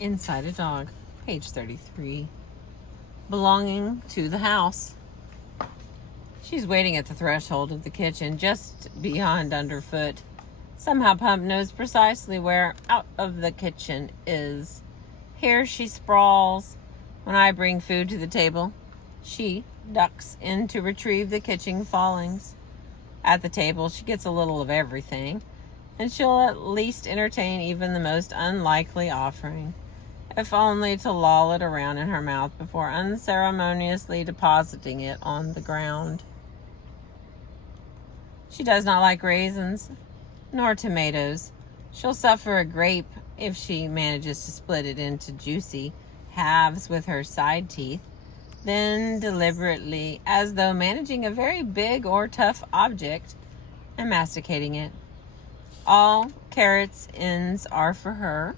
Inside a Dog, page 33. Belonging to the house. She's waiting at the threshold of the kitchen, just beyond underfoot. Somehow Pump knows precisely where out of the kitchen is. Here she sprawls. When I bring food to the table, she ducks in to retrieve the kitchen fallings. At the table, she gets a little of everything, and she'll at least entertain even the most unlikely offering, if only to loll it around in her mouth before unceremoniously depositing it on the ground. She does not like raisins, nor tomatoes. She'll suffer a grape if she manages to split it into juicy halves with her side teeth, then deliberately, as though managing a very big or tough object, and masticating it. All carrots' ends are for her.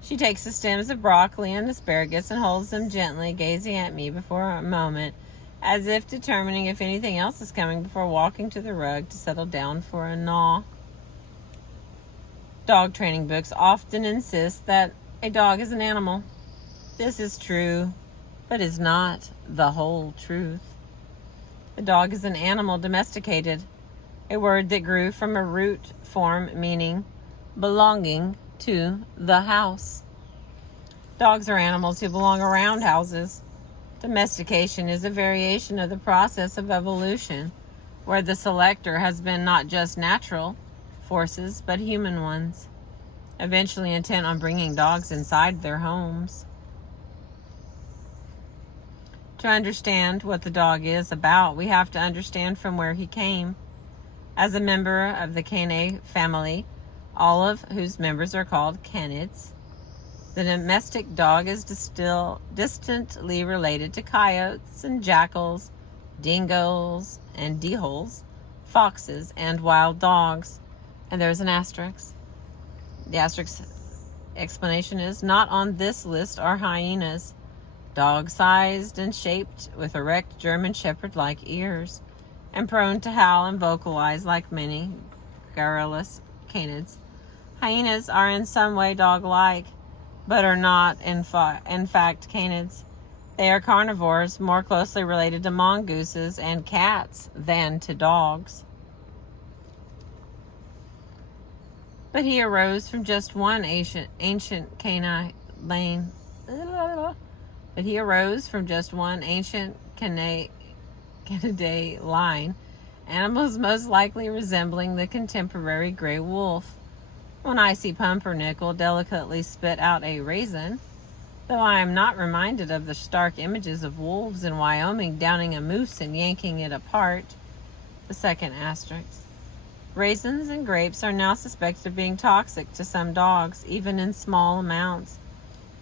She takes the stems of broccoli and asparagus and holds them gently, gazing at me before a moment, as if determining if anything else is coming before walking to the rug to settle down for a gnaw. Dog training books often insist that a dog is an animal. This is true, but is not the whole truth. The dog is an animal domesticated, a word that grew from a root form meaning belonging to the house. Dogs are animals who belong around houses. Domestication is a variation of the process of evolution, where the selector has been not just natural forces, but human ones, eventually intent on bringing dogs inside their homes. To understand what the dog is about, we have to understand from where he came. As a member of the Canine family, all of whose members are called canids, the domestic dog is still distantly related to coyotes and jackals, dingoes and deholes, foxes, and wild dogs. And there's an asterisk. The asterisk explanation is, not on this list are hyenas, dog-sized and shaped with erect German Shepherd-like ears, and prone to howl and vocalize like many garrulous canids. Hyenas are in some way dog-like, but are not in fact canids. They are carnivores, more closely related to mongooses and cats than to dogs. But he arose from just one ancient canine line. But he arose from just one ancient Canidae line, animals most likely resembling the contemporary gray wolf. When I see Pumpernickel delicately spit out a raisin, though I am not reminded of the stark images of wolves in Wyoming downing a moose and yanking it apart. The second asterisk. Raisins and grapes are now suspected of being toxic to some dogs, even in small amounts,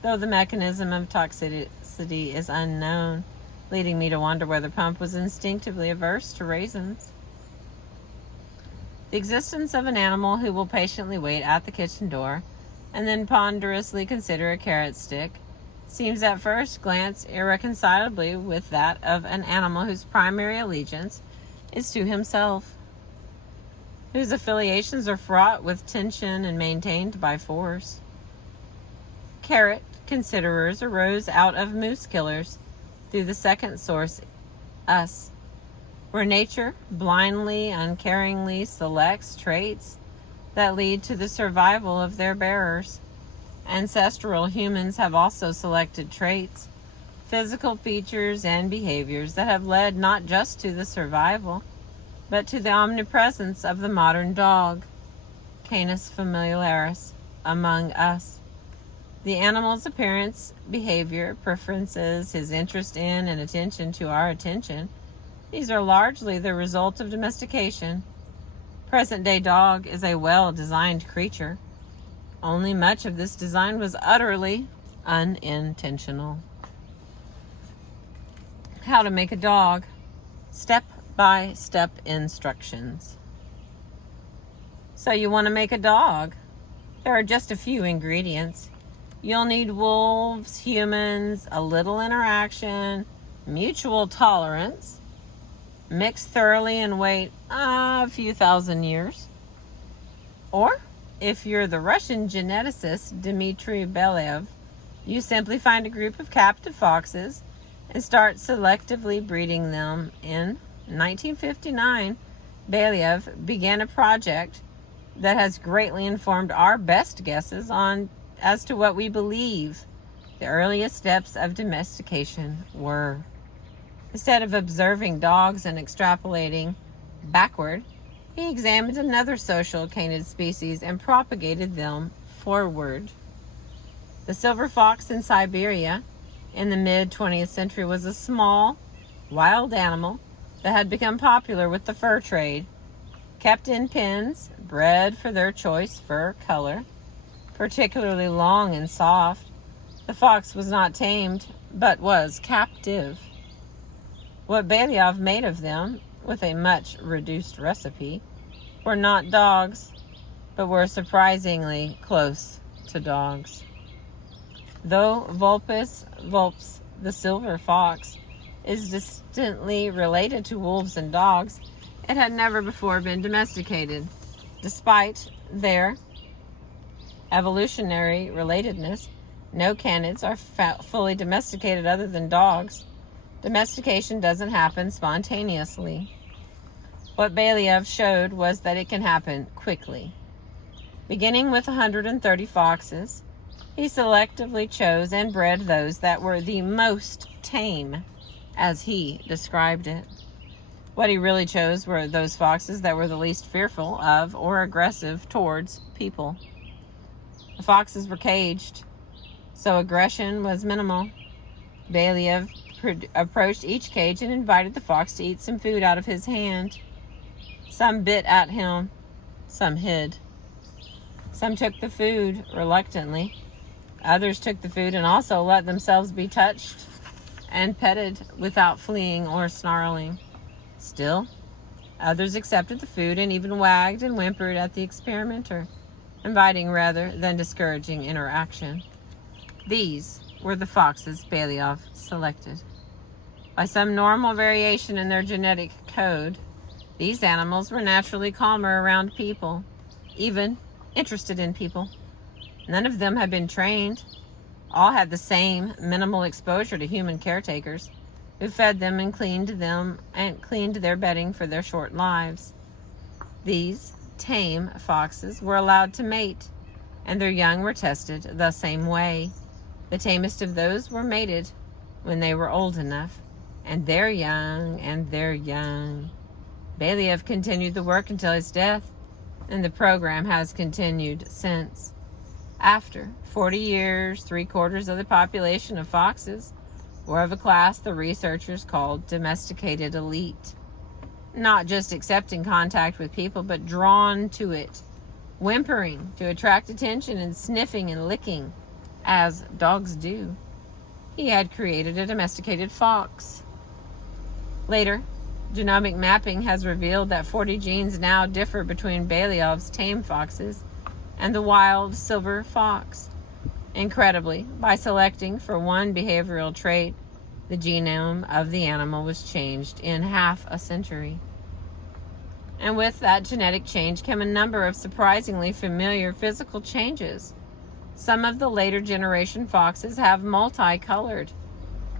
though the mechanism of toxicity is unknown, leading me to wonder whether Pump was instinctively averse to raisins. The existence of an animal who will patiently wait at the kitchen door and then ponderously consider a carrot stick seems at first glance irreconcilably with that of an animal whose primary allegiance is to himself, whose affiliations are fraught with tension and maintained by force. Carrot considerers arose out of moose killers through the second source, us, where nature blindly, uncaringly selects traits that lead to the survival of their bearers. Ancestral humans have also selected traits, physical features, and behaviors that have led not just to the survival, but to the omnipresence of the modern dog, Canis familiaris, among us. The animal's appearance, behavior, preferences, his interest in and attention to our attention, these are largely the result of domestication. Present-day dog is a well-designed creature. Only much of this design was utterly unintentional. How to make a dog. Step-by-step instructions. So you want to make a dog. There are just a few ingredients. You'll need wolves, humans, a little interaction, mutual tolerance, mix thoroughly and wait a few thousand years. Or if you're the Russian geneticist Dmitry Belyaev, you simply find a group of captive foxes and start selectively breeding them. In 1959, Belyaev began a project that has greatly informed our best guesses as to what we believe the earliest steps of domestication were. Instead of observing dogs and extrapolating backward, he examined another social canid species and propagated them forward. The silver fox in Siberia in the mid-20th century was a small, wild animal that had become popular with the fur trade. Kept in pens, bred for their choice fur color, particularly long and soft, the fox was not tamed, but was captive. What Belyaev made of them, with a much reduced recipe, were not dogs, but were surprisingly close to dogs. Though Vulpes vulpes, the silver fox, is distantly related to wolves and dogs, it had never before been domesticated. Despite their evolutionary relatedness, no canids are fully domesticated other than dogs. Domestication doesn't happen spontaneously. What Belyaev showed was that it can happen quickly. Beginning with 130 foxes, he selectively chose and bred those that were the most tame, as he described it. What he really chose were those foxes that were the least fearful of or aggressive towards people. The foxes were caged, so aggression was minimal. Belyaev approached each cage and invited the fox to eat some food out of his hand. Some bit at him, some hid. Some took the food reluctantly. Others took the food and also let themselves be touched and petted without fleeing or snarling. Still, others accepted the food and even wagged and whimpered at the experimenter, inviting rather than discouraging interaction. These were the foxes Belyaev selected. By some normal variation in their genetic code, these animals were naturally calmer around people, even interested in people. None of them had been trained. All had the same minimal exposure to human caretakers, who fed them and cleaned their bedding for their short lives. These tame foxes were allowed to mate, and their young were tested the same way. The tamest of those were mated when they were old enough, and their young. Belyaev continued the work until his death, and the program has continued since. After 40 years, 3/4 of the population of foxes were of a class the researchers called domesticated elite, not just accepting contact with people, but drawn to it, whimpering to attract attention and sniffing and licking, as dogs do. He had created a domesticated fox. Later, genomic mapping has revealed that 40 genes now differ between Belyaev's tame foxes and the wild silver fox. Incredibly, by selecting for one behavioral trait, the genome of the animal was changed in half a century. And with that genetic change came a number of surprisingly familiar physical changes. Some of the later generation foxes have multicolored,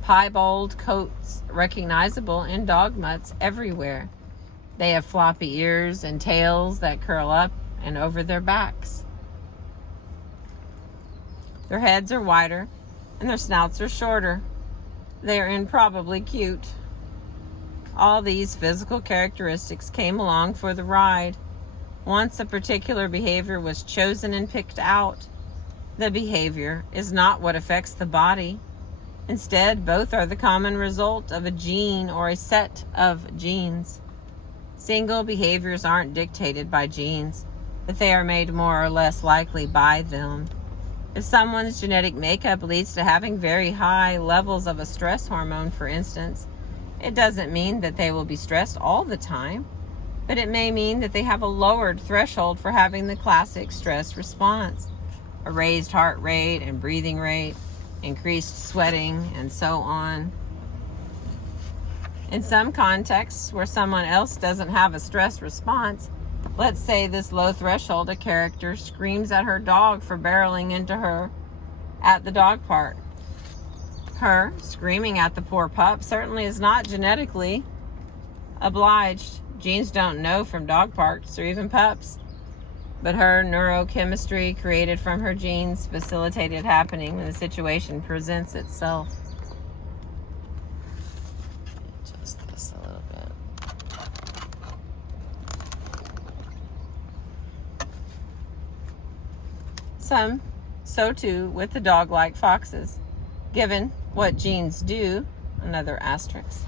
piebald coats recognizable in dog mutts everywhere. They have floppy ears and tails that curl up and over their backs. Their heads are wider and their snouts are shorter. They are improbably cute. All these physical characteristics came along for the ride. Once a particular behavior was chosen and picked out, the behavior is not what affects the body. Instead, both are the common result of a gene or a set of genes. Single behaviors aren't dictated by genes, but they are made more or less likely by them. If someone's genetic makeup leads to having very high levels of a stress hormone, for instance, it doesn't mean that they will be stressed all the time, but it may mean that they have a lowered threshold for having the classic stress response, a raised heart rate and breathing rate, increased sweating, and so on. In some contexts where someone else doesn't have a stress response, Let's say this low threshold, a character screams at her dog for barreling into her at the dog park. Her screaming at the poor pup certainly is not genetically obliged. Genes don't know from dog parks or even pups. But her neurochemistry created from her genes facilitated happening when the situation presents itself. Adjust this a little bit. So too with the dog-like foxes. Given what genes do, another asterisk.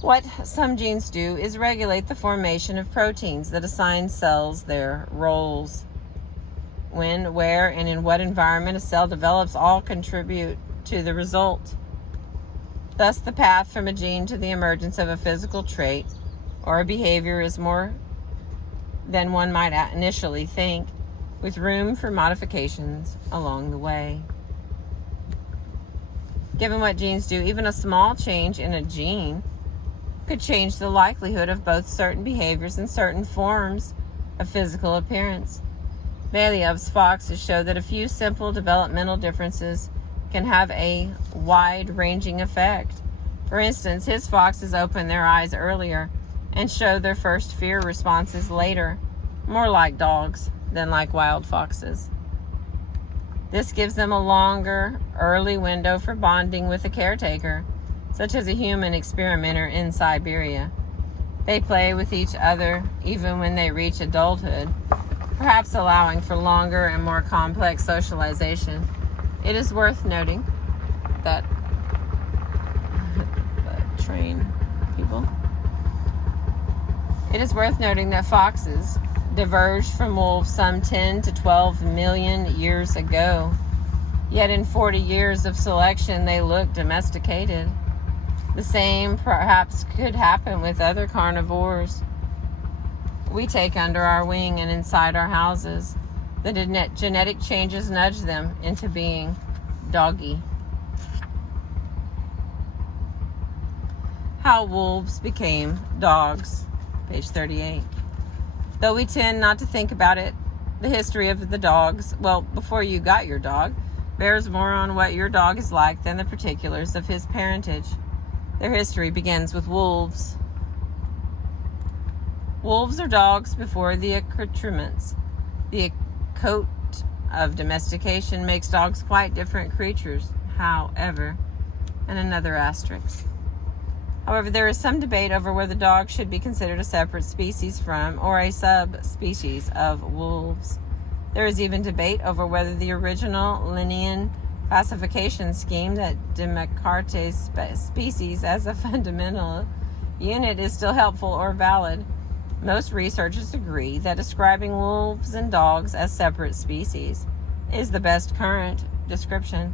What some genes do is regulate the formation of proteins that assign cells their roles. When, where, and in what environment a cell develops all contribute to the result. Thus, the path from a gene to the emergence of a physical trait or a behavior is more than one might initially think, with room for modifications along the way. Given what genes do, even a small change in a gene could change the likelihood of both certain behaviors and certain forms of physical appearance. Believ's foxes show that a few simple developmental differences can have a wide-ranging effect. For instance, his foxes open their eyes earlier and show their first fear responses later, more like dogs than like wild foxes. This gives them a longer, early window for bonding with a caretaker, such as a human experimenter in Siberia. They play with each other even when they reach adulthood, perhaps allowing for longer and more complex socialization. It is worth noting that foxes diverged from wolves some 10 to 12 million years ago. Yet in 40 years of selection, they look domesticated. The same perhaps could happen with other carnivores we take under our wing and inside our houses. The genetic changes nudge them into being doggy. How wolves became dogs, page 38. Though we tend not to think about it, the history of the dogs, well, before you got your dog, bears more on what your dog is like than the particulars of his parentage. Their history begins with wolves. Wolves are dogs before the accoutrements. The coat of domestication makes dogs quite different creatures, however, and another asterisk. However, there is some debate over whether dogs should be considered a separate species from or a subspecies of wolves. There is even debate over whether the original Linnean classification scheme that demarcates species as a fundamental unit is still helpful or valid. Most researchers agree that describing wolves and dogs as separate species is the best current description.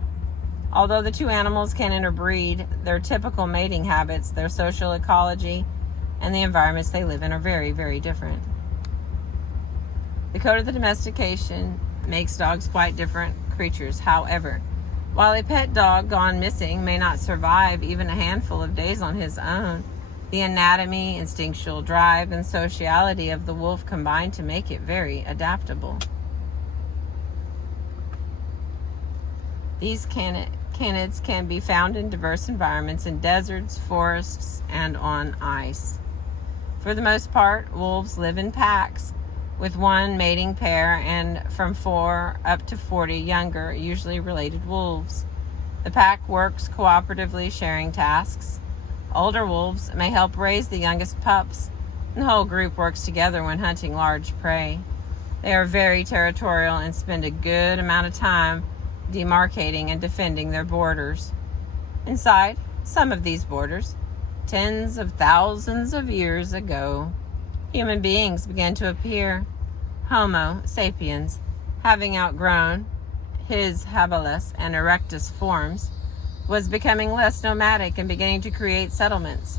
Although the two animals can interbreed, their typical mating habits, their social ecology, and the environments they live in are very, very different. The code of the domestication makes dogs quite different creatures. However, while a pet dog gone missing may not survive even a handful of days on his own, the anatomy, instinctual drive, and sociality of the wolf combine to make it very adaptable. These canids can be found in diverse environments in deserts, forests, and on ice. For the most part, wolves live in packs with one mating pair and from 4 up to 40 younger, usually related wolves. The pack works cooperatively, sharing tasks. Older wolves may help raise the youngest pups, and the whole group works together when hunting large prey. They are very territorial and spend a good amount of time demarcating and defending their borders. Inside some of these borders, tens of thousands of years ago, human beings began to appear. Homo sapiens, having outgrown his habilis and erectus forms, was becoming less nomadic and beginning to create settlements.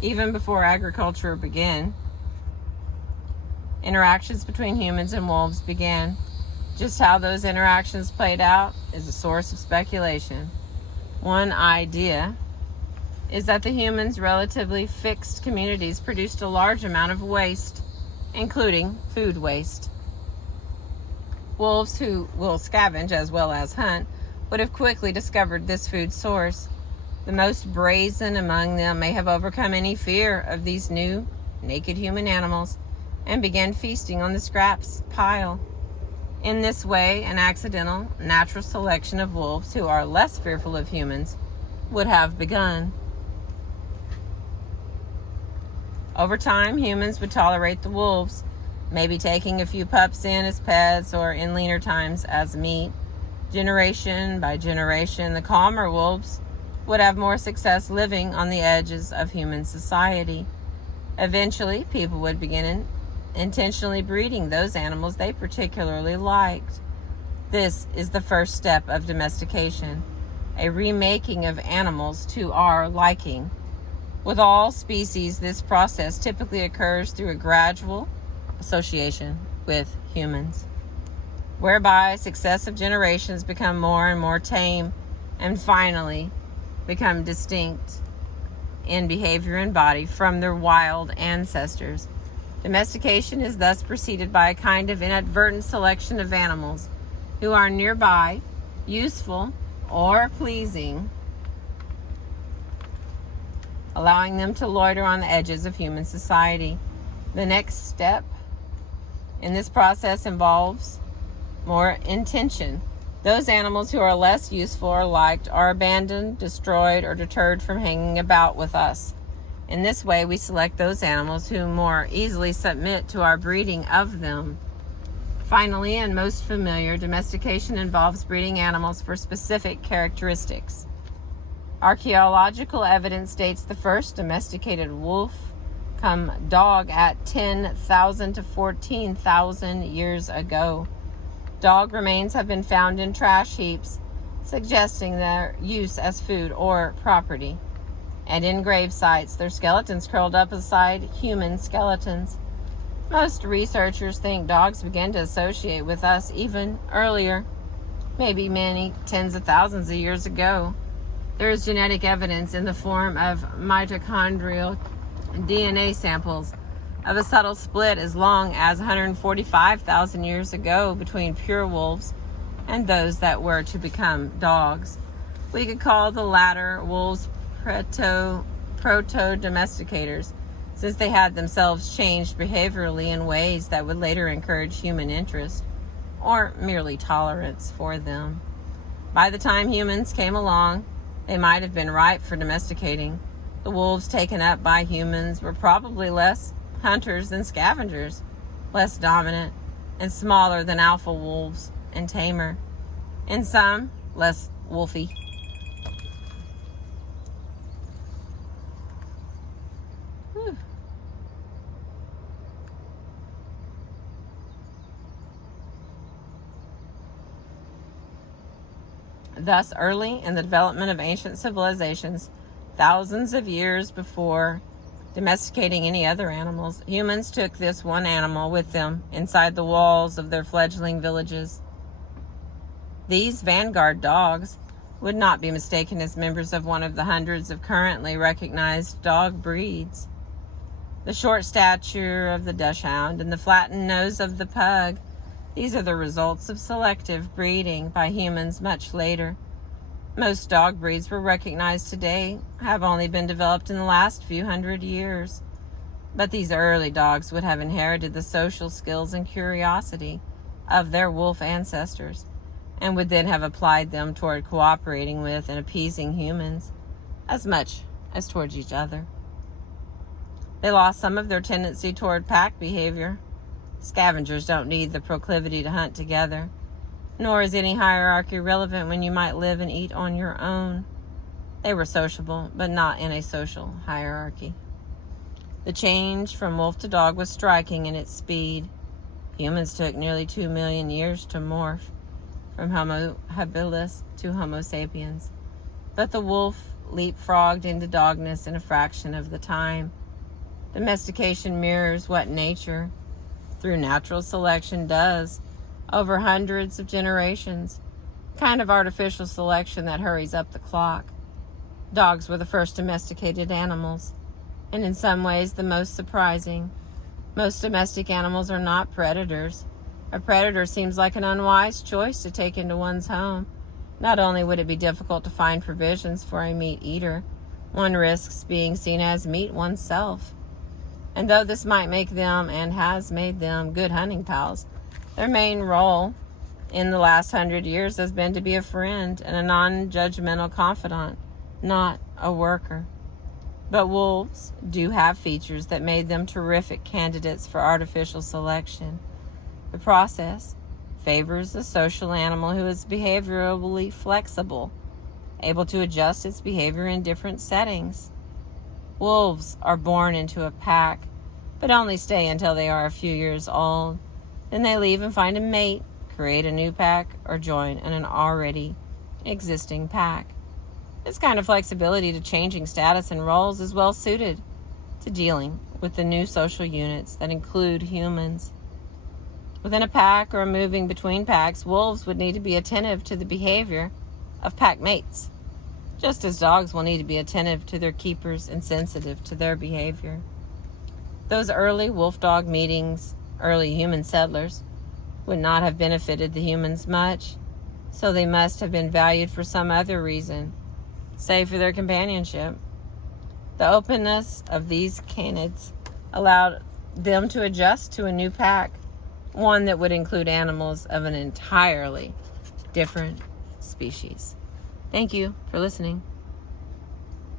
Even before agriculture began, interactions between humans and wolves began. Just how those interactions played out is a source of speculation. One idea is that the humans' relatively fixed communities produced a large amount of waste, including food waste. Wolves, who will scavenge as well as hunt, would have quickly discovered this food source. The most brazen among them may have overcome any fear of these new, naked human animals and began feasting on the scraps pile. In this way, an accidental, natural selection of wolves who are less fearful of humans would have begun. Over time, humans would tolerate the wolves, maybe taking a few pups in as pets or in leaner times as meat. Generation by generation, the calmer wolves would have more success living on the edges of human society. Eventually, people would begin intentionally breeding those animals they particularly liked. This is the first step of domestication, a remaking of animals to our liking. With all species, this process typically occurs through a gradual association with humans, whereby successive generations become more and more tame and finally become distinct in behavior and body from their wild ancestors. Domestication is thus preceded by a kind of inadvertent selection of animals who are nearby, useful, or pleasing, allowing them to loiter on the edges of human society. The next step in this process involves more intention. Those animals who are less useful or liked are abandoned, destroyed, or deterred from hanging about with us. In this way, we select those animals who more easily submit to our breeding of them. Finally, and most familiar, domestication involves breeding animals for specific characteristics. Archaeological evidence dates the first domesticated wolf come dog at 10,000 to 14,000 years ago. Dog remains have been found in trash heaps, suggesting their use as food or property. And in grave sites, their skeletons curled up beside human skeletons. Most researchers think dogs began to associate with us even earlier, maybe many tens of thousands of years ago. There is genetic evidence in the form of mitochondrial DNA samples of a subtle split as long as 145,000 years ago between pure wolves and those that were to become dogs. We could call the latter wolves proto-domesticators, since they had themselves changed behaviorally in ways that would later encourage human interest or merely tolerance for them. By the time humans came along, they might have been ripe for domesticating. The wolves taken up by humans were probably less hunters than scavengers, less dominant and smaller than alpha wolves, and tamer, and some less wolfy. Whew. Thus, early in the development of ancient civilizations, thousands of years before domesticating any other animals, humans took this one animal with them inside the walls of their fledgling villages. These vanguard dogs would not be mistaken as members of one of the hundreds of currently recognized dog breeds. The short stature of the dachshund and the flattened nose of the pug, these are the results of selective breeding by humans much later. Most dog breeds we're recognized today have only been developed in the last few hundred years. But these early dogs would have inherited the social skills and curiosity of their wolf ancestors, and would then have applied them toward cooperating with and appeasing humans as much as towards each other. They lost some of their tendency toward pack behavior. Scavengers don't need the proclivity to hunt together, nor is any hierarchy relevant when you might live and eat on your own. They were sociable, but not in a social hierarchy. The change from wolf to dog was striking in its speed. Humans took nearly 2 million years to morph from Homo habilis to Homo sapiens, but the wolf leapfrogged into dogness in a fraction of the time. Domestication mirrors what nature, through natural selection, does over hundreds of generations, kind of artificial selection that hurries up the clock. Dogs were the first domesticated animals, and in some ways the most surprising. Most domestic animals are not predators. A predator seems like an unwise choice to take into one's home. Not only would it be difficult to find provisions for a meat eater, one risks being seen as meat oneself. And though this might make them, and has made them, good hunting pals, their main role in the last 100 years has been to be a friend and a non-judgmental confidant, not a worker. But wolves do have features that made them terrific candidates for artificial selection. The process favors the social animal who is behaviorally flexible, able to adjust its behavior in different settings. Wolves are born into a pack, but only stay until they are a few years old. Then they leave and find a mate, create a new pack, or join an already existing pack. This kind of flexibility to changing status and roles is well suited to dealing with the new social units that include humans. Within a pack or moving between packs, wolves would need to be attentive to the behavior of pack mates, just as dogs will need to be attentive to their keepers and sensitive to their behavior. Those early wolf-dog meetings, early human settlers, would not have benefited the humans much, so they must have been valued for some other reason, save for their companionship. The openness of these canids allowed them to adjust to a new pack, one that would include animals of an entirely different species. Thank you for listening.